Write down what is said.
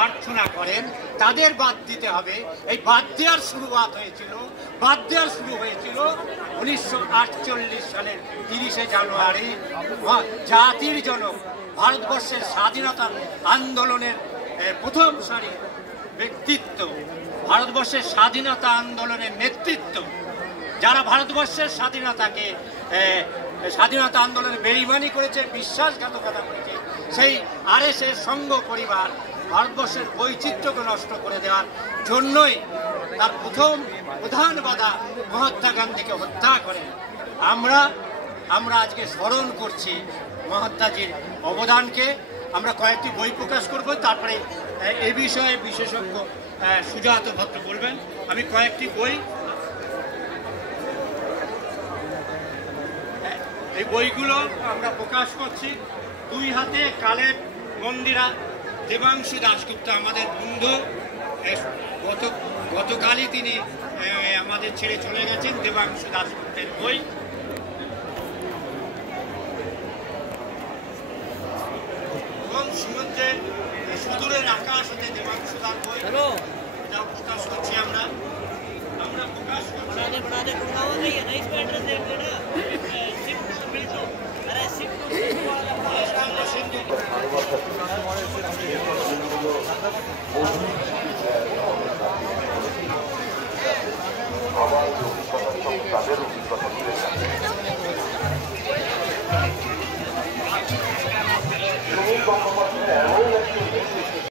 প্রার্থনা করেন তাদের বাদ দিতে হবে। এই বাদ দেওয়ার শুরু হয়েছিল 1948 সালের 30শে জানুয়ারি। জাতির জনক ভারতবর্ষের স্বাধীনতা আন্দোলনের প্রথম সারি ব্যক্তিত্ব, ভারতবর্ষের স্বাধীনতা আন্দোলনের নেতৃত্ব, যারা ভারতবর্ষের স্বাধীনতা আন্দোলনে বেইমানি করেছে, বিশ্বাসঘাতকতা করেছে, সেই আরএসএস সংঘ পরিবার ভারতবর্ষের বৈচিত্র্যকে নষ্ট করে দেওয়ার জন্যই তার প্রধান বাধা মহাত্মা গান্ধীকে হত্যা করেন। আমরা আজকে স্মরণ করছি মহাত্মাজির অবদানকে। আমরা কয়েকটি বই প্রকাশ করব, তারপরে এ বিষয়ে বিশেষজ্ঞ সুজাত ভদ্র বলবেন। আমি কয়েকটি বই, এই বইগুলো আমরা প্রকাশ করছি। দুই হাতে কালের মন্দিরা, দেবাংশু দাশগুপ্ত আমাদের বন্ধু, গতকালই তিনি আমাদের ছেড়ে চলে গেছেন। দেবাংশু দাশগুপ্তের বই। এবং সমুদ্রের সুদূরের আকাশ হতে দেবাংশু দার বই, এটাও প্রকাশ করছি আমরা প্রকাশ করছি। আমার অভিজ্ঞতা তাদের অভিজ্ঞতা